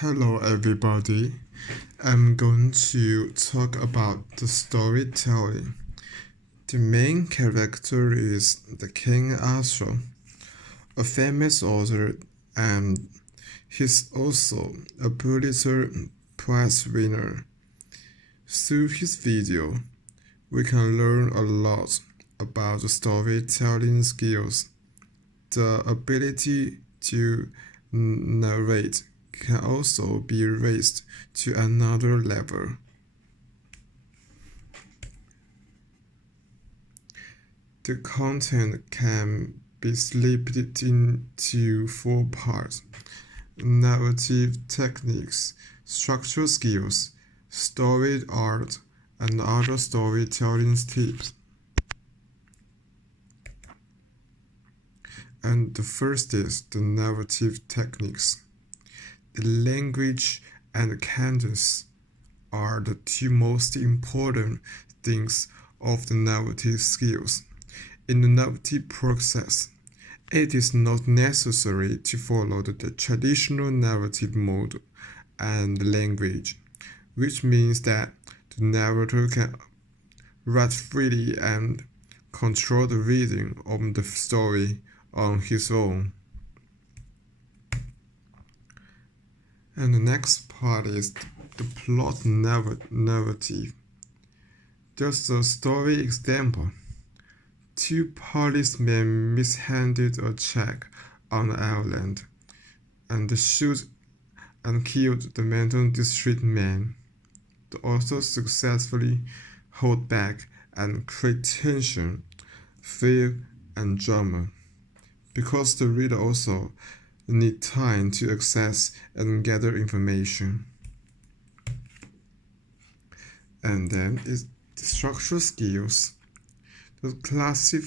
Hello everybody. I'm going to talk about the storytelling. The main character is the King Arthur, a famous author, and he's also a Pulitzer Prize winner. Through his video, we can learn a lot about the storytelling skills. The ability to narrate can also be raised to another level. The content can be split into four parts: narrative techniques, structural skills, story art, and other storytelling tips. And the first is the narrative techniques. The language and cadence are the two most important things of the narrative skills. In the narrative process, it is not necessary to follow the traditional narrative mode and language, which means that the narrator can write freely and control the reading of the story on his own. And the next part is the plot narrative. Just a story example. Two policemen mishandled a check on the island and shot and killed the mental district man. The author successfully hold back and create tension, fear, and drama, because the reader also need time to access and gather information. And then is the structural skills. The classic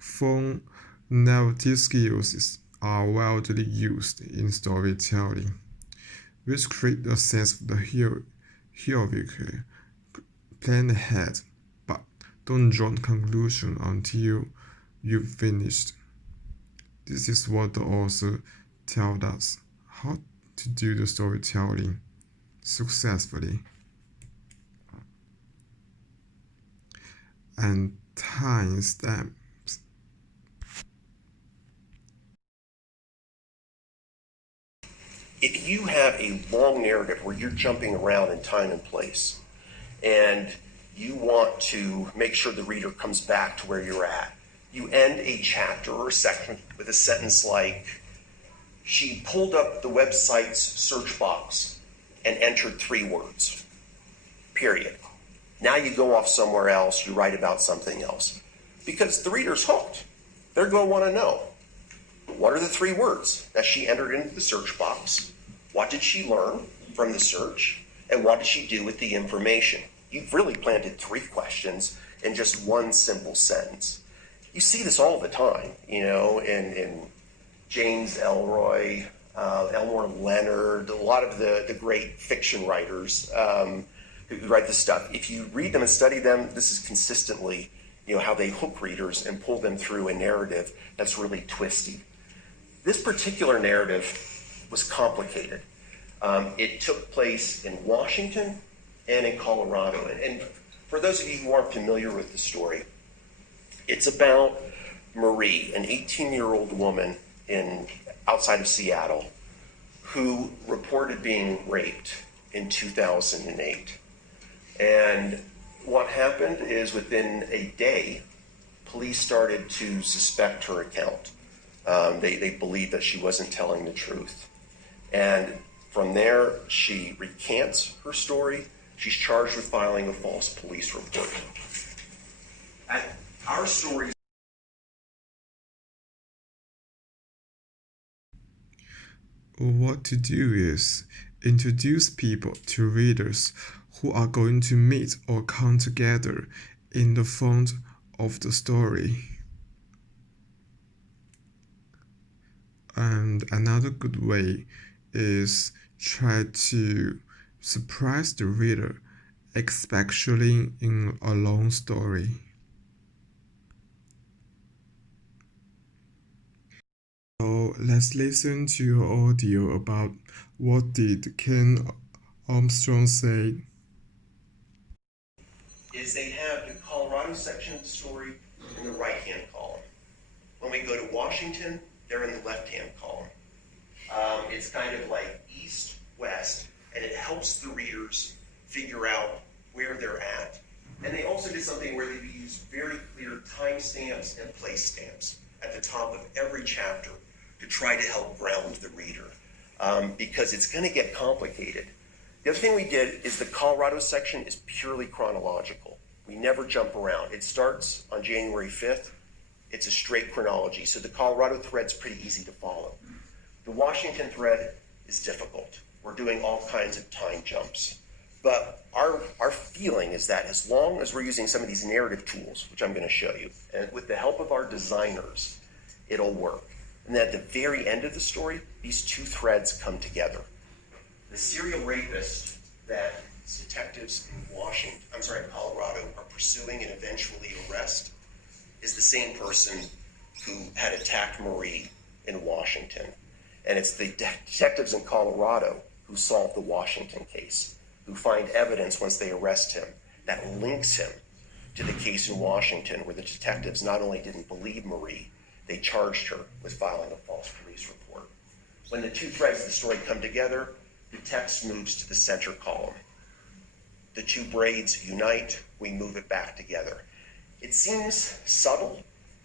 form narrative skills are widely used in storytelling, which create a sense of the heroic plan ahead, but don't draw conclusion until you've finished. This is what the author tells us how to do the storytelling successfully. And timestamps. If you have a long narrative where you're jumping around in time and place, and you want to make sure the reader comes back to where you're at, you end a chapter or a section with a sentence like, "She pulled up the website's search box and entered 3 words, period." Now you go off somewhere else, you write about something else. Because the reader's hooked. They're going to want to know, what are the 3 words that she entered into the search box? What did she learn from the search? And what did she do with the information? You've really planted 3 questions in just one simple sentence. You see this all the time, in James Ellroy, Elmore Leonard, a lot of the great fiction writers who write this stuff. If you read them and study them, this is consistently, how they hook readers and pull them through a narrative that's really twisty. This particular narrative was complicated. It took place in Washington and in Colorado. And for those of you who aren't familiar with the story, it's about Marie, an 18-year-old woman outside of Seattle, who reported being raped in 2008. And what happened is, within a day, police started to suspect her account. They believed that she wasn't telling the truth. And from there, she recants her story. She's charged with filing a false police report. Our story. What to do is introduce people to readers who are going to meet or come together in the front of the story. And another good way is try to surprise the reader, especially in a long story. So let's listen to audio about what did Ken Armstrong say. Is they have the Colorado section of the story in the right-hand column. When we go to Washington, they're in the left-hand column. It's kind of like east, west, and it helps the readers figure out where they're at. And they also did something where they used very clear timestamps and place stamps at the top of every chapter to try to help ground the reader, because it's going to get complicated. The other thing we did is the Colorado section is purely chronological. We never jump around. It starts on January 5th. It's a straight chronology, so the Colorado thread's pretty easy to follow. The Washington thread is difficult. We're doing all kinds of time jumps. But our feeling is that as long as we're using some of these narrative tools, which I'm going to show you, and with the help of our designers, it'll work. And then at the very end of the story, these two threads come together. The serial rapist that detectives in Colorado are pursuing and eventually arrest is the same person who had attacked Marie in Washington. And it's the detectives in Colorado who solve the Washington case, who find evidence once they arrest him that links him to the case in Washington where the detectives not only didn't believe Marie, they charged her with filing a false police report. When the two threads of the story come together, the text moves to the center column. The two braids unite, we move it back together. It seems subtle,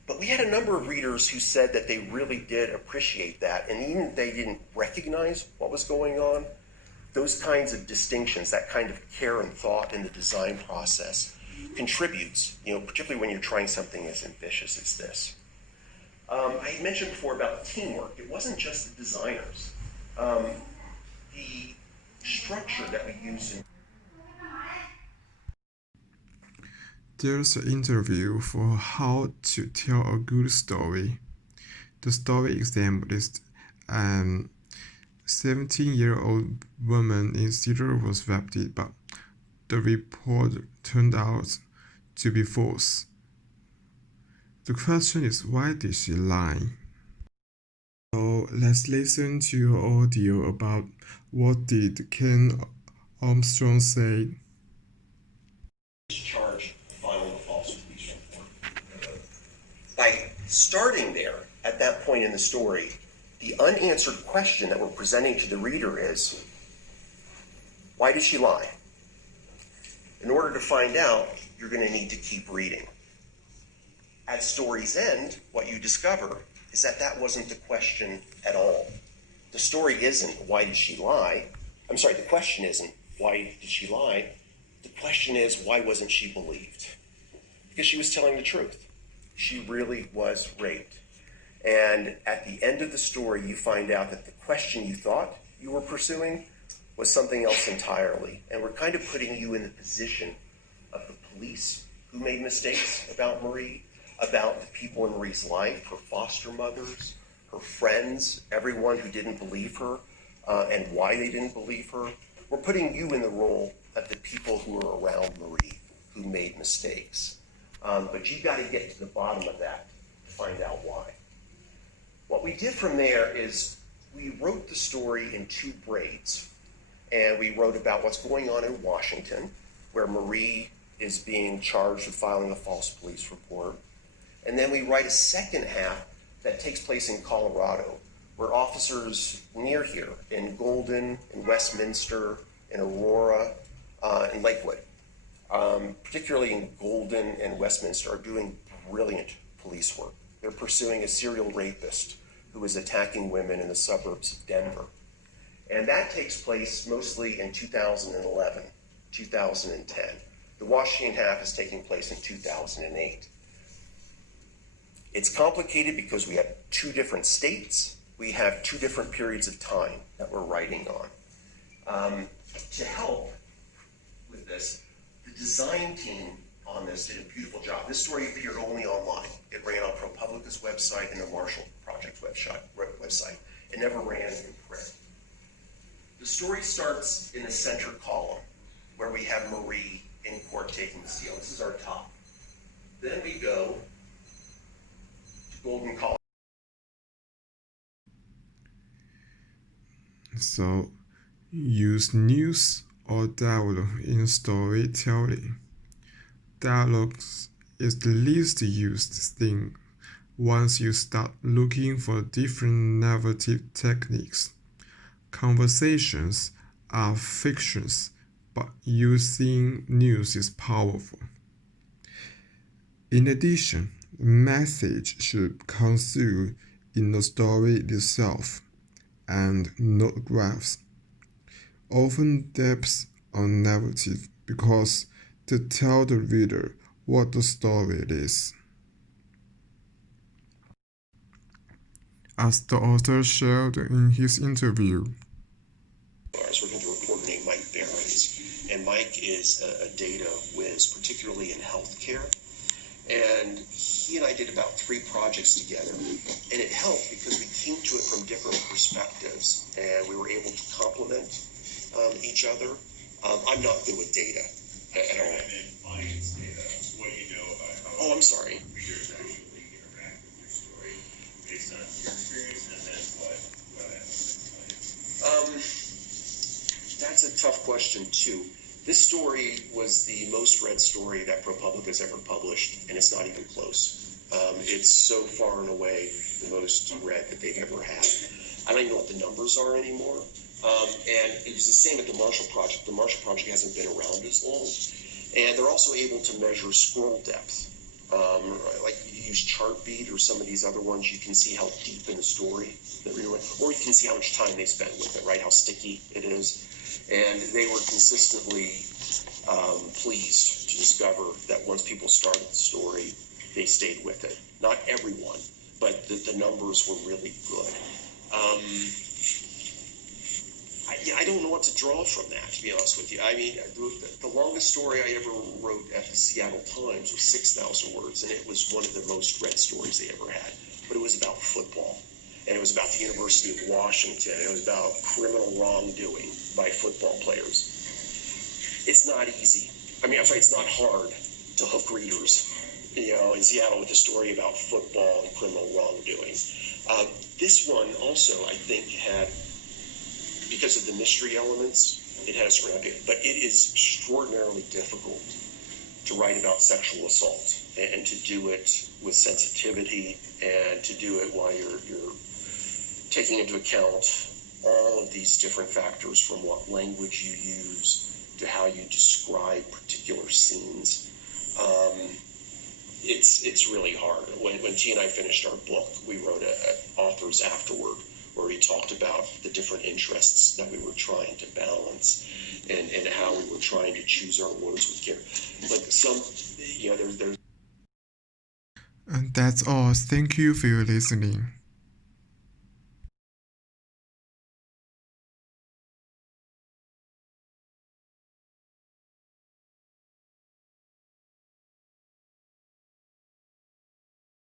but we had a number of readers who said that they really did appreciate that, and even if they didn't recognize what was going on, those kinds of distinctions, that kind of care and thought in the design process contributes, particularly when you're trying something as ambitious as this. I had mentioned before about teamwork. It wasn't just the designers. The structure that we used in There's an interview for how to tell a good story. The story example is an 17-year-old woman in Seattle was raped, but the report turned out to be false. The question is, why did she lie? So let's listen to audio about what did Ken Armstrong say. Charge of filing a false police report. By starting there, at that point in the story, the unanswered question that we're presenting to the reader is, why did she lie? In order to find out, you're going to need to keep reading. At story's end, what you discover is that that wasn't the question at all. The story isn't, why did she lie? The question isn't, why did she lie? The question is, why wasn't she believed? Because she was telling the truth. She really was raped. And at the end of the story, you find out that the question you thought you were pursuing was something else entirely. And we're kind of putting you in the position of the police who made mistakes about Marie, about the people in Marie's life, her foster mothers, her friends, everyone who didn't believe her, and why they didn't believe her. We're putting you in the role of the people who are around Marie, who made mistakes. But you've got to get to the bottom of that to find out why. What we did from there is we wrote the story in two braids. And we wrote about what's going on in Washington, where Marie is being charged with filing a false police report. And then we write a second half that takes place in Colorado, where officers near here, in Golden, in Westminster, in Aurora, in Lakewood, particularly in Golden and Westminster, are doing brilliant police work. They're pursuing a serial rapist who is attacking women in the suburbs of Denver. And that takes place mostly in 2011, 2010. The Washington half is taking place in 2008. It's complicated because we have two different states. We have two different periods of time that we're writing on. To help with this, the design team on this did a beautiful job. This story appeared only online. It ran on ProPublica's website and the Marshall Project's website. It never ran in print. The story starts in the center column, where we have Marie in court taking the seal. This is our top. Then we go to Golden, Colorado. So, use news or dialogue in storytelling. Dialogues is the least used thing once you start looking for different narrative techniques. Conversations are fictions, but using news is powerful. In addition, the message should come through in the story itself, and not graphs. Often depth on narrative because to tell the reader what the story is. As the author shared in his interview, I was working with a reporter named Mike Behrens, and Mike is a data whiz, particularly in healthcare. And he and I did about 3 projects together, and it helped because we came to it from different perspectives, and we were able to complement each other. I'm not good with data at all. Audience data, what you know about how Oh, I'm sorry. readers actually interact with your story based on your experience, and then what That's a tough question too. This story was the most read story that ProPublica has ever published, and it's not even close. It's so far and away the most read that they've ever had. I don't even know what the numbers are anymore. And it was the same at the Marshall Project. The Marshall Project hasn't been around as long. And they're also able to measure scroll depth. Like you use Chartbeat or some of these other ones, you can see how deep in the story that we went, or you can see how much time they spent with it, right? How sticky it is. And they were consistently pleased to discover that once people started the story, they stayed with it. Not everyone, but the numbers were really good. I don't know what to draw from that, to be honest with you. I mean, the longest story I ever wrote at the Seattle Times was 6,000 words, and it was one of the most read stories they ever had. But it was about football, and it was about the University of Washington. It was about criminal wrongdoing by football players. It's not easy. I mean, I'm sorry, it's not hard to hook readers, in Seattle with a story about football and criminal wrongdoing. This one also, I think, had, because of the mystery elements, it has a certain appeal, but it is extraordinarily difficult to write about sexual assault and to do it with sensitivity and to do it while you're taking into account all of these different factors, from what language you use to how you describe particular scenes. It's really hard. When T and I finished our book, we wrote an author's afterward where we talked about the different interests that we were trying to balance and how we were trying to choose our words with care. Like there's and that's all. Thank you for your listening.